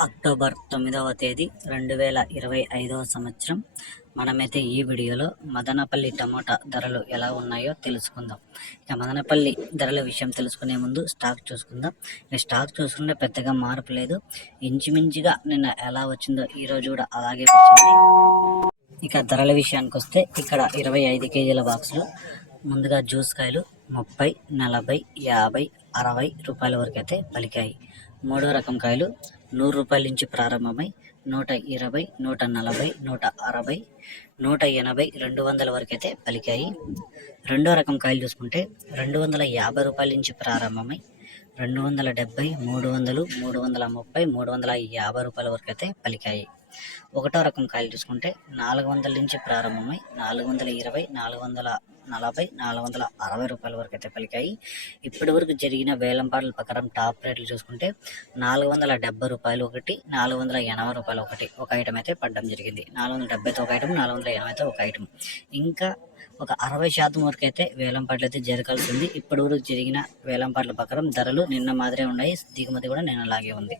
October 9వ తేదీ 2025వ సంవత్సరం. మనమైతే ఈ వీడియోలో మదనపల్లి టమోటా ధరలు ఎలా ఉన్నాయో తెలుసుకుందాం. ఇక మదనపల్లి ధరల విషయం తెలుసుకునే ముందు స్టాక్ చూసుకుందాం. ఇక స్టాక్ చూసుకుంటే పెద్దగా మార్పు లేదు. ఇంచుమించుగా నిన్న ఎలా వచ్చిందో ఈ రోజు కూడా అలాగే వచ్చింది. ఇక ధరల విషయానికి వస్తే ఇక్కడ 25 కేజీల బాక్సులు. ముందుగా జ్యూస్ కాయలు 30, 40, 50, 60 రూపాయల వరకు అయితే పలికాయి. మూడో రకం కాయలు 100 రూపాయల నుంచి ప్రారంభమై 120, 140, 160, 180, 200 వరకు అయితే పలికాయి. రెండో రకం కాయలు చూసుకుంటే 250 రూపాయల నుంచి ప్రారంభమై 270, 300, 330, 350 రూపాయల వరకు అయితే పలికాయి. ఒకటో రకం కాయలు చూసుకుంటే 400 నుంచి ప్రారంభమై 420, 440, 460 రూపాయల వరకు అయితే పలికాయి. ఇప్పటి వరకు జరిగిన వేలంపాట్ల ప్రకారం టాప్ రేట్లు చూసుకుంటే 470 రూపాయలు ఒకటి, 480 రూపాయలు ఒకటి ఒక ఐటమ్ అయితే పడడం జరిగింది. 470తో ఒక ఐటమ్, 480తో ఒక ఐటమ్. ఇంకా ఒక 60% వరకు అయితే వేలంపాట్లు అయితే జరగాల్సింది. ఇప్పటి వరకు జరిగిన వేలంపాట్ల ప్రకారం ధరలు నిన్న మాదిరే ఉన్నాయి. దిగుమతి కూడా నిన్నలాగే ఉంది.